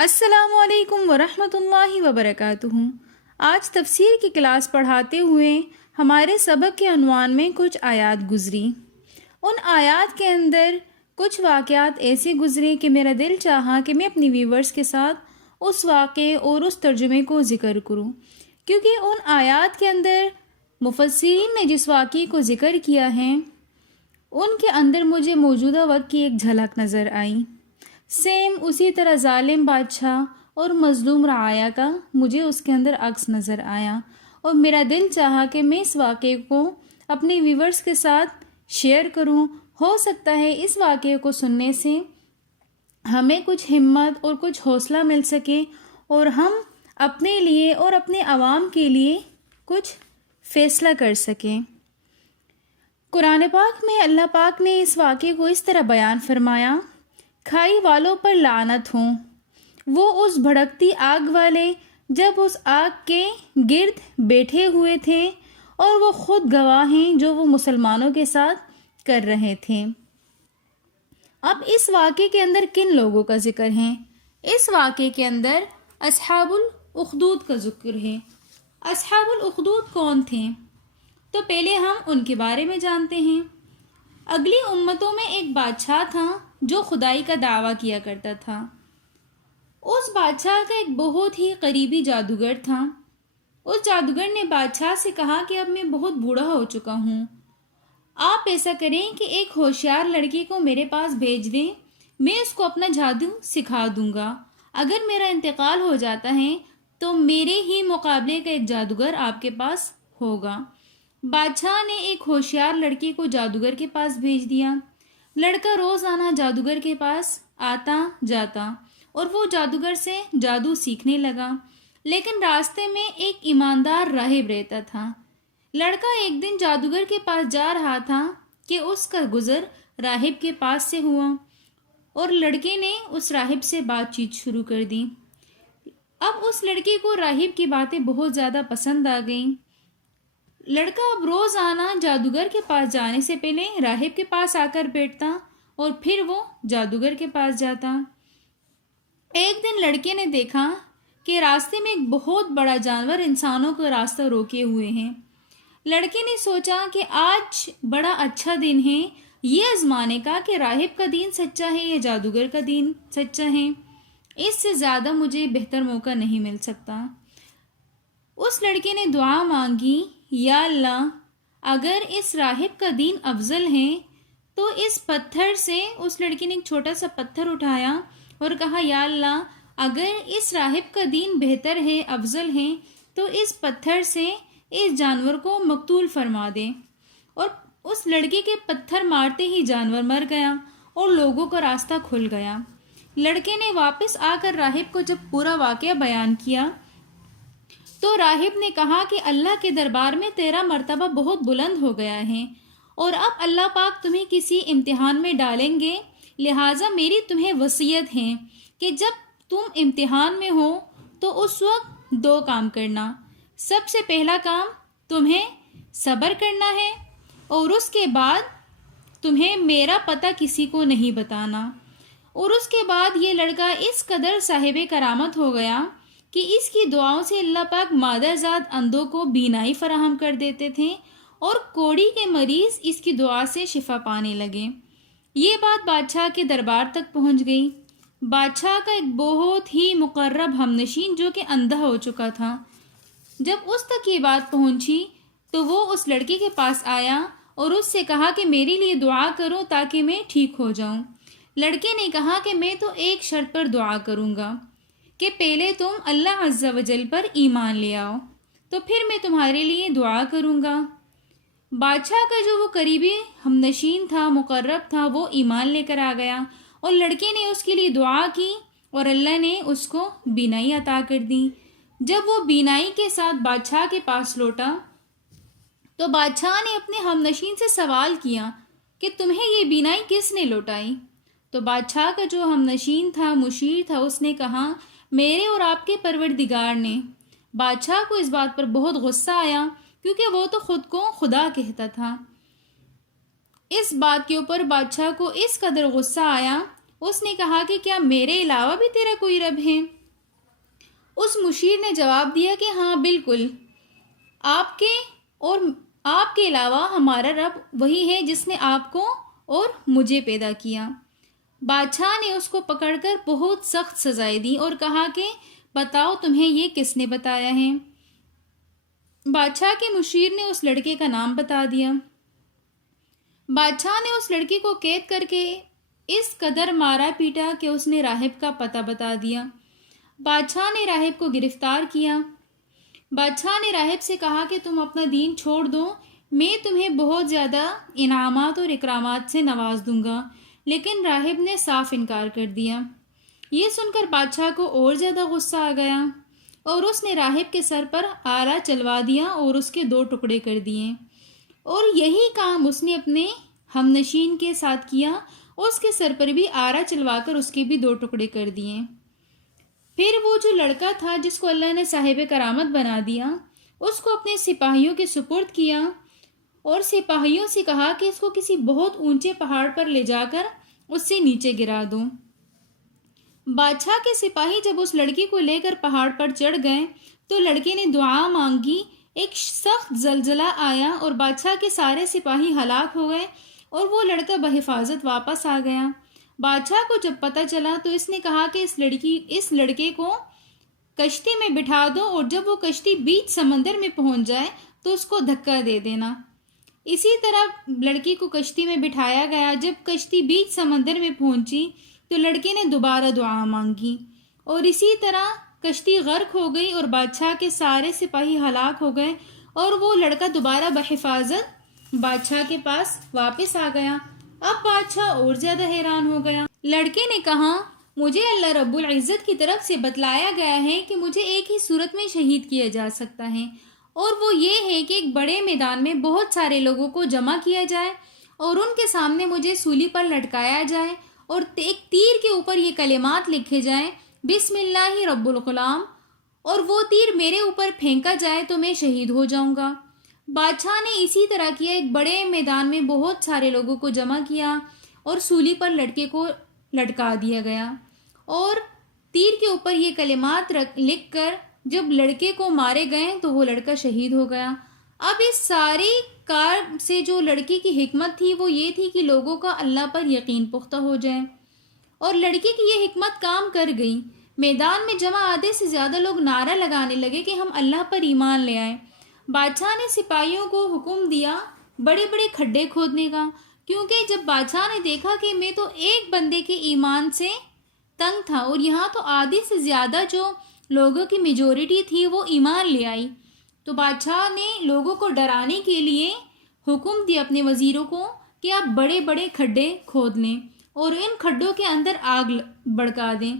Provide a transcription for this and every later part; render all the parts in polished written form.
السلام علیکم ورحمۃ اللہ وبرکاتہ۔ آج تفسیر کی کلاس پڑھاتے ہوئے ہمارے سبق کے عنوان میں کچھ آیات گزری۔ ان آیات کے اندر کچھ واقعات ایسے گزرے کہ میرا دل چاہا کہ میں اپنی ویورز کے ساتھ اس واقعے اور اس ترجمے کو ذکر کروں، کیونکہ ان آیات کے اندر مفسرین نے جس واقعے کو ذکر کیا ہے ان کے اندر مجھے موجودہ وقت کی ایک جھلک نظر آئی۔ سیم اسی طرح ظالم بادشاہ اور مظلوم رعایا کا مجھے اس کے اندر عکس نظر آیا، اور میرا دل چاہا کہ میں اس واقعے کو اپنے ویورز کے ساتھ شیئر کروں۔ ہو سکتا ہے اس واقعے کو سننے سے ہمیں کچھ ہمت اور کچھ حوصلہ مل سکے اور ہم اپنے لیے اور اپنے عوام کے لیے کچھ فیصلہ کر سکیں۔ قرآن پاک میں اللہ پاک نے اس واقعے کو اس طرح بیان فرمایا: کھائی والوں پر لعنت ہوں، وہ اس بھڑکتی آگ والے جب اس آگ کے گرد بیٹھے ہوئے تھے، اور وہ خود گواہ ہیں جو وہ مسلمانوں کے ساتھ کر رہے تھے۔ اب اس واقعے کے اندر کن لوگوں کا ذکر ہے؟ اس واقعے کے اندر اصحاب الاخدود کا ذکر ہے۔ اصحاب الاخدود کون تھے؟ تو پہلے ہم ان کے بارے میں جانتے ہیں۔ اگلی امتوں میں ایک بادشاہ تھا جو خدائی کا دعویٰ کیا کرتا تھا۔ اس بادشاہ کا ایک بہت ہی قریبی جادوگر تھا۔ اس جادوگر نے بادشاہ سے کہا کہ اب میں بہت بوڑھا ہو چکا ہوں، آپ ایسا کریں کہ ایک ہوشیار لڑکی کو میرے پاس بھیج دیں، میں اس کو اپنا جادو سکھا دوں گا۔ اگر میرا انتقال ہو جاتا ہے تو میرے ہی مقابلے کا ایک جادوگر آپ کے پاس ہوگا۔ بادشاہ نے ایک ہوشیار لڑکی کو جادوگر کے پاس بھیج دیا۔ لڑکا روزانہ جادوگر کے پاس آتا جاتا اور وہ جادوگر سے جادو سیکھنے لگا، لیکن راستے میں ایک ایماندار راہب رہتا تھا۔ لڑکا ایک دن جادوگر کے پاس جا رہا تھا کہ اس کا گزر راہب کے پاس سے ہوا، اور لڑکے نے اس راہب سے بات چیت شروع کر دی۔ اب اس لڑکی کو راہب کی باتیں بہت زیادہ پسند آ گئیں۔ لڑکا اب روزانہ جادوگر کے پاس جانے سے پہلے راہب کے پاس آ کر بیٹھتا اور پھر وہ جادوگر کے پاس جاتا۔ ایک دن لڑکے نے دیکھا کہ راستے میں ایک بہت بڑا جانور انسانوں کا راستہ روکے ہوئے ہیں۔ لڑکے نے سوچا کہ آج بڑا اچھا دن ہے یہ آزمانے کا کہ راہب کا دین سچا ہے یا جادوگر کا دین سچا ہے، اس سے زیادہ مجھے بہتر موقع نہیں مل سکتا۔ اس لڑکے نے دعا مانگی: یا اللہ، اگر اس راہب کا دین افضل ہے تو اس پتھر سے، اس لڑکی نے ایک چھوٹا سا پتھر اٹھایا اور کہا: یا اللہ، اگر اس راہب کا دین بہتر ہے، افضل ہے، تو اس پتھر سے اس جانور کو مقتول فرما دے۔ اور اس لڑکی کے پتھر مارتے ہی جانور مر گیا اور لوگوں کا راستہ کھل گیا۔ لڑکے نے واپس آ کر راہب کو جب پورا واقعہ بیان کیا تو راہب نے کہا کہ اللہ کے دربار میں تیرا مرتبہ بہت بلند ہو گیا ہے، اور اب اللہ پاک تمہیں کسی امتحان میں ڈالیں گے، لہٰذا میری تمہیں وصیت ہے کہ جب تم امتحان میں ہو تو اس وقت دو کام کرنا۔ سب سے پہلا کام تمہیں صبر کرنا ہے، اور اس کے بعد تمہیں میرا پتہ کسی کو نہیں بتانا۔ اور اس کے بعد یہ لڑکا اس قدر صاحب کرامت ہو گیا کہ اس کی دعاؤں سے اللہ پاک مادر ذات اندھوں کو بینائی فراہم کر دیتے تھے، اور کوڑی کے مریض اس کی دعا سے شفا پانے لگے۔ یہ بات بادشاہ کے دربار تک پہنچ گئی۔ بادشاہ کا ایک بہت ہی مقرب ہمنشین جو کہ اندھا ہو چکا تھا، جب اس تک یہ بات پہنچی تو وہ اس لڑکی کے پاس آیا اور اس سے کہا کہ میرے لیے دعا کرو تاکہ میں ٹھیک ہو جاؤں۔ لڑکے نے کہا کہ میں تو ایک شرط پر دعا کروں گا کہ پہلے تم اللہ عز و جل پر ایمان لے آؤ، تو پھر میں تمہارے لیے دعا کروں گا۔ بادشاہ کا جو وہ قریبی ہمنشین تھا، مقرب تھا، وہ ایمان لے کر آ گیا، اور لڑکے نے اس کے لیے دعا کی اور اللہ نے اس کو بینائی عطا کر دی۔ جب وہ بینائی کے ساتھ بادشاہ کے پاس لوٹا تو بادشاہ نے اپنے ہمنشین سے سوال کیا کہ تمہیں یہ بینائی کس نے لوٹائی؟ تو بادشاہ کا جو ہمنشین تھا، مشیر تھا، اس نے کہا میرے اور آپ کے پروردگار نے۔ بادشاہ کو اس بات پر بہت غصہ آیا کیونکہ وہ تو خود کو خدا کہتا تھا۔ اس بات کے اوپر بادشاہ کو اس قدر غصہ آیا اس نے کہا کہ کیا میرے علاوہ بھی تیرا کوئی رب ہے؟ اس مشیر نے جواب دیا کہ ہاں بالکل، آپ کے اور آپ کے علاوہ ہمارا رب وہی ہے جس نے آپ کو اور مجھے پیدا کیا۔ بادشاہ نے اس کو پکڑ کر بہت سخت سزائیں دی اور کہا کہ بتاؤ تمہیں یہ کس نے بتایا ہے؟ بادشاہ کے مشیر نے اس لڑکے کا نام بتا دیا۔ بادشاہ نے اس لڑکی کو قید کر کے اس قدر مارا پیٹا کہ اس نے راہب کا پتہ بتا دیا۔ بادشاہ نے راہب کو گرفتار کیا۔ بادشاہ نے راہب سے کہا کہ تم اپنا دین چھوڑ دو، میں تمہیں بہت زیادہ انعامات اور اکرامات سے نواز دوں گا، لیکن راہب نے صاف انکار کر دیا۔ یہ سن کر بادشاہ کو اور زیادہ غصہ آ گیا اور اس نے راہب کے سر پر آرا چلوا دیا اور اس کے 2 ٹکڑے کر دیے، اور یہی کام اس نے اپنے ہمنشین کے ساتھ کیا، اس کے سر پر بھی آرا چلوا کر اس کے بھی 2 ٹکڑے کر دیے۔ پھر وہ جو لڑکا تھا جس کو اللہ نے صاحب کرامت بنا دیا، اس کو اپنے سپاہیوں کے سپرد کیا اور سپاہیوں سے کہا کہ اس کو کسی بہت اونچے پہاڑ پر لے جا کر اس سے نیچے گرا دو۔ بادشاہ کے سپاہی جب اس لڑکی کو لے کر پہاڑ پر چڑھ گئے تو لڑکے نے دعا مانگی، ایک سخت زلزلہ آیا اور بادشاہ کے سارے سپاہی ہلاک ہو گئے اور وہ لڑکا بحفاظت واپس آ گیا۔ بادشاہ کو جب پتہ چلا تو اس نے کہا کہ اس لڑکے کو کشتی میں بٹھا دو اور جب وہ کشتی بیچ سمندر میں پہنچ جائے تو اس کو دھکا دے دینا۔ اسی طرح لڑکی کو کشتی میں بٹھایا گیا۔ جب کشتی بیچ سمندر میں پہنچی تو لڑکے نے دوبارہ دعا مانگی اور اسی طرح کشتی غرق ہو گئی اور بادشاہ کے سارے سپاہی ہلاک ہو گئے اور وہ لڑکا دوبارہ بحفاظت بادشاہ کے پاس واپس آ گیا۔ اب بادشاہ اور زیادہ حیران ہو گیا۔ لڑکے نے کہا مجھے اللہ رب العزت کی طرف سے بتلایا گیا ہے کہ مجھے ایک ہی صورت میں شہید کیا جا سکتا ہے، اور وہ یہ ہے کہ ایک بڑے میدان میں بہت سارے لوگوں کو جمع کیا جائے اور ان کے سامنے مجھے سولی پر لٹکایا جائے اور ایک تیر کے اوپر یہ کلمات لکھے جائیں بسم اللہ رب الغلام، اور وہ تیر میرے اوپر پھینکا جائے تو میں شہید ہو جاؤں گا۔ بادشاہ نے اسی طرح کیا، ایک بڑے میدان میں بہت سارے لوگوں کو جمع کیا اور سولی پر لڑکے کو لٹکا دیا گیا اور تیر کے اوپر یہ کلمات لکھ کر جب لڑکے کو مارے گئے تو وہ لڑکا شہید ہو گیا۔ اب اس ساری کار سے جو لڑکی کی حکمت تھی وہ یہ تھی کہ لوگوں کا اللہ پر یقین پختہ ہو جائے، اور لڑکی کی یہ حکمت کام کر گئی۔ میدان میں جمع آدھے سے زیادہ لوگ نعرہ لگانے لگے کہ ہم اللہ پر ایمان لے آئیں۔ بادشاہ نے سپاہیوں کو حکم دیا بڑے بڑے کھڈے کھودنے کا، کیونکہ جب بادشاہ نے دیکھا کہ میں تو ایک بندے کے ایمان سے تنگ تھا اور یہاں تو آدھے سے زیادہ جو لوگوں کی میجورٹی تھی وہ ایمان لے آئی، تو بادشاہ نے لوگوں کو ڈرانے کے لیے حکم دیا اپنے وزیروں کو کہ آپ بڑے بڑے کھڈے کھود لیں اور ان کھڈوں کے اندر آگ بھڑکا دیں۔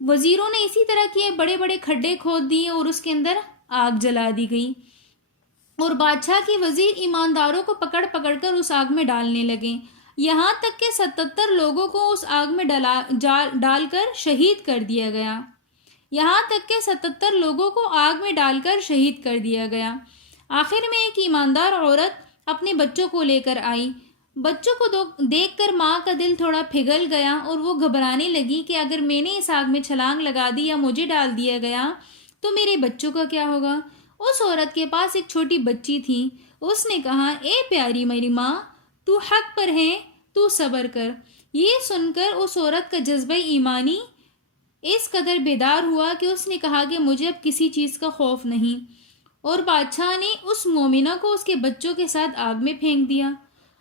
وزیروں نے اسی طرح کیے، بڑے بڑے کھڈے کھود دیے اور اس کے اندر آگ جلا دی گئی، اور بادشاہ کے وزیر ایمانداروں کو پکڑ پکڑ کر اس آگ میں ڈالنے لگے، یہاں تک کہ 77 لوگوں کو اس آگ میں ڈال کر شہید کر دیا گیا۔ یہاں تک کہ 77 لوگوں کو آگ میں ڈال کر شہید کر دیا گیا۔ آخر میں ایک ایماندار عورت اپنے بچوں کو لے کر آئی۔ بچوں کو دیکھ کر ماں کا دل تھوڑا پگھل گیا اور وہ گھبرانے لگی کہ اگر میں نے اس آگ میں چھلانگ لگا دی یا مجھے ڈال دیا گیا تو میرے بچوں کا کیا ہوگا۔ اس عورت کے پاس ایک چھوٹی بچی تھی۔ اس نے کہا اے پیاری میری ماں، تو حق پر ہے، تو صبر کر۔ یہ سن کر اس عورت کا جذبہ ایمانی اس قدر بیدار ہوا کہ اس نے کہا کہ مجھے اب کسی چیز کا خوف نہیں، اور بادشاہ نے اس مومنہ کو اس کے بچوں کے ساتھ آگ میں پھینک دیا۔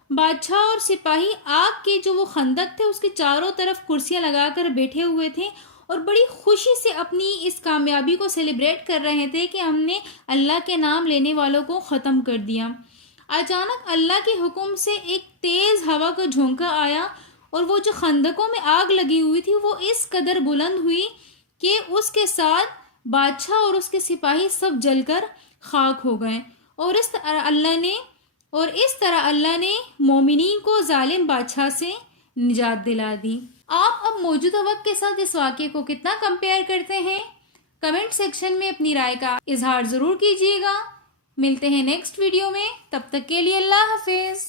بادشاہ اور سپاہی آگ کے جو وہ خندق تھے اس کے چاروں طرف کرسیاں لگا کر بیٹھے ہوئے تھے اور بڑی خوشی سے اپنی اس کامیابی کو سیلیبریٹ کر رہے تھے کہ ہم نے اللہ کے نام لینے والوں کو ختم کر دیا۔ اچانک اللہ کے حکم سے ایک تیز ہوا کا جھونکا آیا اور وہ جو خندقوں میں آگ لگی ہوئی تھی وہ اس قدر بلند ہوئی کہ اس کے ساتھ بادشاہ اور اس کے سپاہی سب جل کر خاک ہو گئے، اور اس طرح اللہ نے مومنین کو ظالم بادشاہ سے نجات دلا دی۔ آپ اب موجودہ وقت کے ساتھ اس واقعے کو کتنا کمپیئر کرتے ہیں؟ کمنٹ سیکشن میں اپنی رائے کا اظہار ضرور کیجیے گا۔ ملتے ہیں نیکسٹ ویڈیو میں، تب تک کے لیے اللہ حافظ۔